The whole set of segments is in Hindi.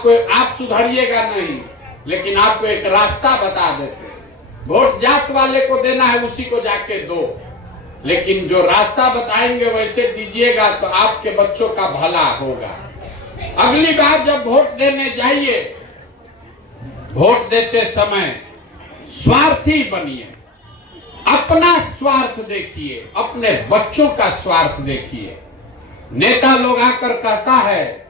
आप सुधरिएगा नहीं, लेकिन आपको एक रास्ता बता देते हैं। वोट जात वाले को देना है, उसी को जाके दो, लेकिन जो रास्ता बताएंगे वैसे दीजिएगा तो आपके बच्चों का भला होगा। अगली बार जब वोट देने जाइए, वोट देते समय स्वार्थी बनिए, अपना स्वार्थ देखिए, अपने बच्चों का स्वार्थ देखिए। नेता लोग आकर कहता है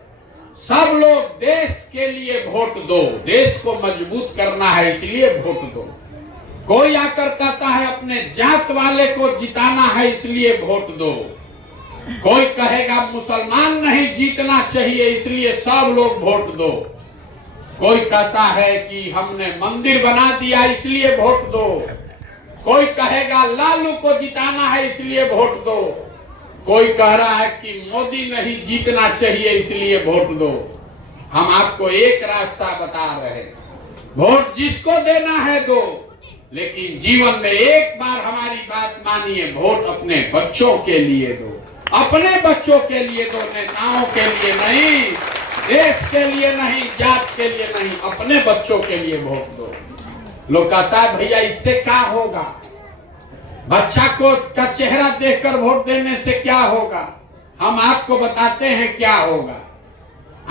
सब लोग देश के लिए वोट दो, देश को मजबूत करना है इसलिए वोट दो। कोई आकर कहता है अपने जात वाले को जिताना है इसलिए वोट दो। कोई कहेगा मुसलमान नहीं जीतना चाहिए इसलिए सब लोग वोट दो। कोई कहता है कि हमने मंदिर बना दिया इसलिए वोट दो। कोई कहेगा लालू को जिताना है इसलिए वोट दो। कोई कह रहा है कि मोदी नहीं जीतना चाहिए इसलिए वोट दो। हम आपको एक रास्ता बता रहे हैं, वोट जिसको देना है दो, लेकिन जीवन में एक बार हमारी बात मानिए, वोट अपने बच्चों के लिए दो, अपने बच्चों के लिए दो, नेताओं के लिए नहीं, देश के लिए नहीं, जात के लिए नहीं, अपने बच्चों के लिए वोट दो। लोग कहता है भैया इससे क्या होगा, बच्चा को का चेहरा देखकर वोट देने से क्या होगा। हम आपको बताते हैं क्या होगा।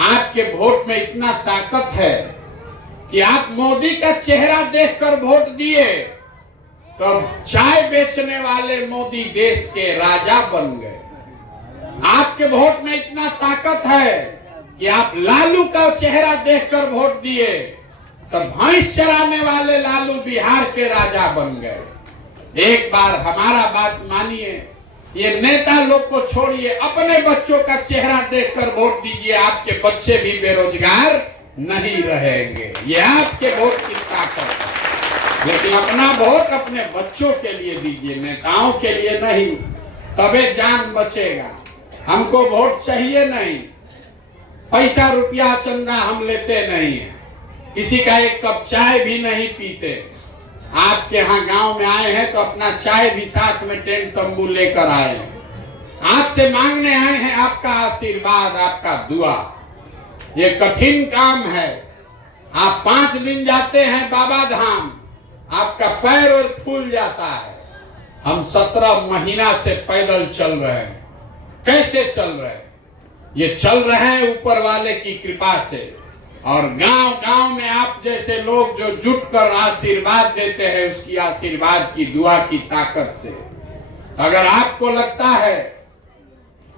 आपके वोट में इतना ताकत है कि आप मोदी का चेहरा देखकर वोट दिए तो चाय बेचने वाले मोदी देश के राजा बन गए। आपके वोट में इतना ताकत है कि आप लालू का चेहरा देखकर वोट दिए तो भैंस चराने वाले लालू बिहार के राजा बन गए। एक बार हमारा बात मानिए, ये नेता लोग को छोड़िए, अपने बच्चों का चेहरा देखकर वोट दीजिए, आपके बच्चे भी बेरोजगार नहीं रहेंगे। ये आपके वोट की ताकत है। लेकिन अपना वोट अपने बच्चों के लिए दीजिए, नेताओं के लिए नहीं, तबे जान बचेगा। हमको वोट चाहिए नहीं, पैसा रुपया चंदा हम लेते नहीं है, किसी का एक कप चाय भी नहीं पीते। आपके यहाँ गांव में आए हैं तो अपना चाय भी साथ में टेंट तंबू लेकर आए हैं। आपसे मांगने आए हैं आपका आशीर्वाद, आपका दुआ। ये कठिन काम है। आप 5 दिन जाते हैं बाबा धाम, आपका पैर और फूल जाता है। हम 17 महीना से पैदल चल रहे हैं। कैसे चल रहे हैं? ये चल रहे हैं ऊपर वाले की कृपा से, और गांव गांव में आप जैसे लोग जो जुट कर आशीर्वाद देते हैं, उसकी आशीर्वाद की दुआ की ताकत से। अगर आपको लगता है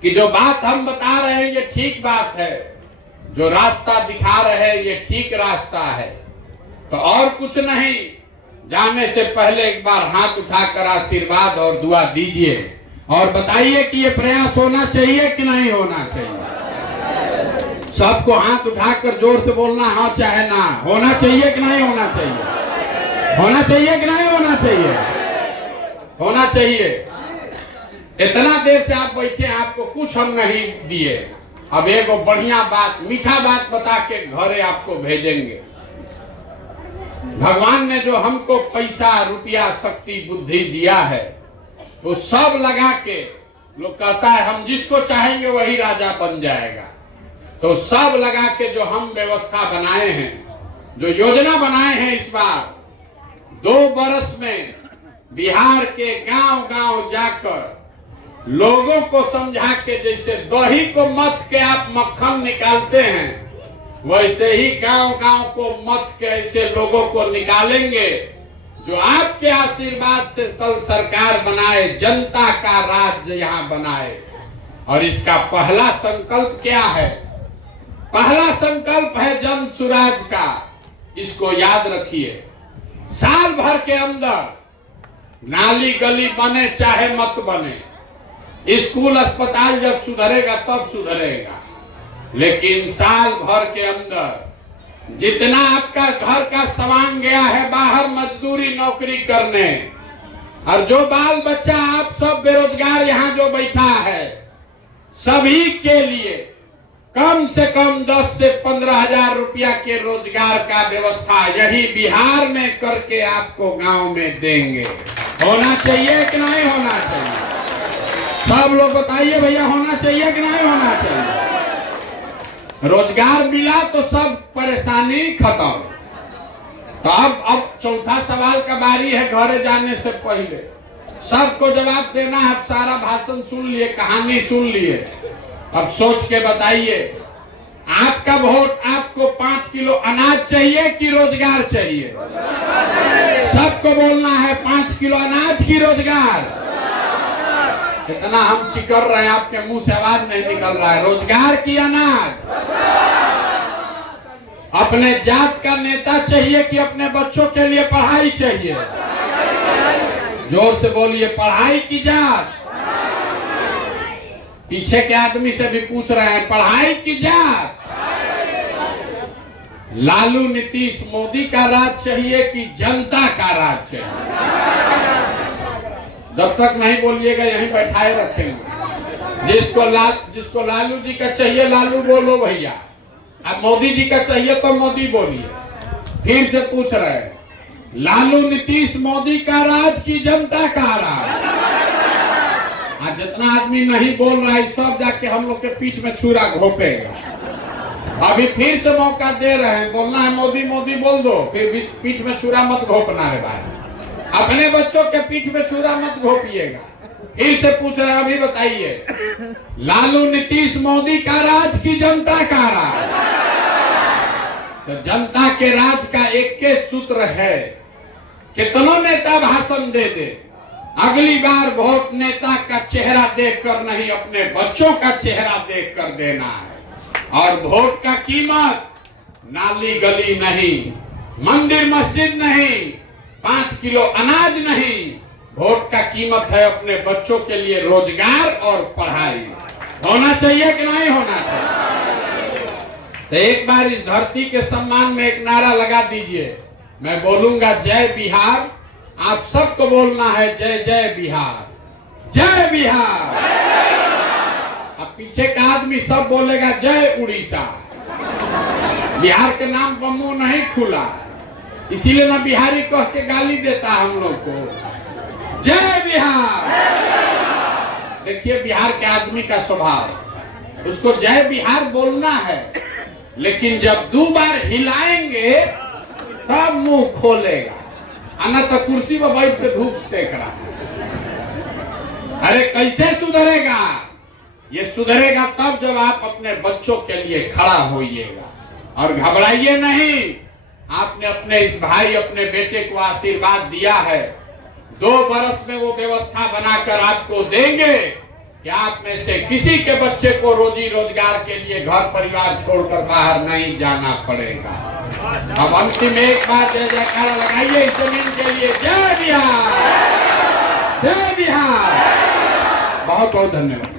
कि जो बात हम बता रहे हैं ये ठीक बात है, जो रास्ता दिखा रहे हैं ये ठीक रास्ता है, तो और कुछ नहीं, जाने से पहले एक बार हाथ उठाकर आशीर्वाद और दुआ दीजिए और बताइए कि ये प्रयास होना चाहिए कि नहीं होना चाहिए। सबको हाथ उठाकर जोर से बोलना, हाँ चाहे ना, होना चाहिए कि नहीं होना चाहिए, होना चाहिए कि नहीं होना चाहिए, होना चाहिए। इतना देर से आप बैठे, आपको कुछ हम नहीं दिए, अब एक बढ़िया बात, मीठा बात बता के घरे आपको भेजेंगे। भगवान ने जो हमको पैसा रुपया शक्ति बुद्धि दिया है, तो सब लगा के, लोग कहता है हम जिसको चाहेंगे वही राजा बन जाएगा, तो सब लगा के जो हम व्यवस्था बनाए हैं, जो योजना बनाए हैं, इस बार 2 बरस में बिहार के गांव गांव जाकर लोगों को समझा के, जैसे दही को मथ के आप मक्खन निकालते हैं, वैसे ही गांव गांव को मथ के ऐसे लोगों को निकालेंगे जो आपके आशीर्वाद से कल सरकार बनाए, जनता का राज यहाँ बनाए। और इसका पहला संकल्प क्या है? पहला संकल्प है जन सुराज का। इसको याद रखिए। साल भर के अंदर नाली गली बने चाहे मत बने, स्कूल अस्पताल जब सुधरेगा तब सुधरेगा, लेकिन साल भर के अंदर जितना आपका घर का सामान गया है बाहर मजदूरी नौकरी करने, और जो बाल बच्चा आप सब बेरोजगार यहाँ जो बैठा है, सभी के लिए कम से कम 10 से 15 हजार रुपया के रोजगार का व्यवस्था यही बिहार में करके आपको गांव में देंगे। होना चाहिए कि नहीं होना चाहिए? सब लोग बताइए भैया, होना चाहिए कि नहीं होना चाहिए? रोजगार मिला तो सब परेशानी खत्म। तो अब चौथा सवाल का बारी है घरे जाने से पहले। सबको जवाब देना है। अब सारा भाषण सुन लिए, कहानी सुन लिए, अब सोच के बताइए आपका वोट आपको 5 किलो अनाज चाहिए कि रोजगार चाहिए? सबको बोलना है 5 किलो अनाज की रोजगार। इतना हम चिकर रहे हैं, आपके मुंह से आवाज नहीं निकल रहा है। रोजगार की अनाज? अपने जात का नेता चाहिए कि अपने बच्चों के लिए पढ़ाई चाहिए? जोर से बोलिए, पढ़ाई की जात? पीछे के आदमी से भी पूछ रहे हैं, पढ़ाई की जात? लालू नीतीश मोदी का राज चाहिए कि जनता का राज चाहिए? जब तक नहीं बोलिएगा यहीं बैठाए रखेंगे। जिसको लालू जी का चाहिए लालू बोलो भैया, अब मोदी जी का चाहिए तो मोदी बोलिए। फिर से पूछ रहे हैं, लालू नीतीश मोदी का राज की जनता का राज? आज जितना आदमी नहीं बोल रहा है सब जाके हम लोग के पीठ में छुरा घोपेगा। अभी फिर से मौका दे रहे हैं, बोलना है मोदी मोदी बोल दो, फिर पीठ में छुरा मत घोपना है भाई। अपने बच्चों के पीठ में छुरा मत घोपिएगा। फिर से पूछ रहे हैं, अभी बताइए, लालू नीतीश मोदी का राज की जनता का राज? तो जनता के राज का एक के सूत्र है, कितनों नेता भाषण दे दे, अगली बार वोट नेता का चेहरा देखकर नहीं अपने बच्चों का चेहरा देखकर देना है। और वोट का कीमत नाली गली नहीं, मंदिर मस्जिद नहीं, 5 किलो अनाज नहीं, वोट का कीमत है अपने बच्चों के लिए रोजगार और पढ़ाई। होना चाहिए कि नहीं होना चाहिए? तो एक बार इस धरती के सम्मान में एक नारा लगा दीजिए। मैं बोलूंगा जय बिहार, आप सबको बोलना है जय जय बिहार, जय बिहार। अब पीछे का आदमी सब बोलेगा जय उड़ीसा। बिहार के नाम पर मुंह नहीं खुला, इसीलिए ना बिहारी कह के गाली देता हम लोग को। जय बिहार। देखिए बिहार के आदमी का स्वभाव, उसको जय बिहार बोलना है, लेकिन जब 2 बार हिलाएंगे तब मुंह खोलेगा, अन्ना तो कुर्सी पर बैठ के धूप सेक रहा है। अरे कैसे सुधरेगा? ये सुधरेगा तब जब आप अपने बच्चों के लिए खड़ा होइएगा। और घबराइए नहीं, आपने अपने इस भाई अपने बेटे को आशीर्वाद दिया है, 2 बरस में वो व्यवस्था बनाकर आपको देंगे कि आप में से किसी के बच्चे को रोजी रोजगार के लिए घर परिवार छोड़कर बाहर नहीं जाना पड़ेगा। अब अंतिम एक बार जय जयकारा लगाइए इस जमीन के लिए। जय बिहार, जय बिहार। बहुत बहुत धन्यवाद।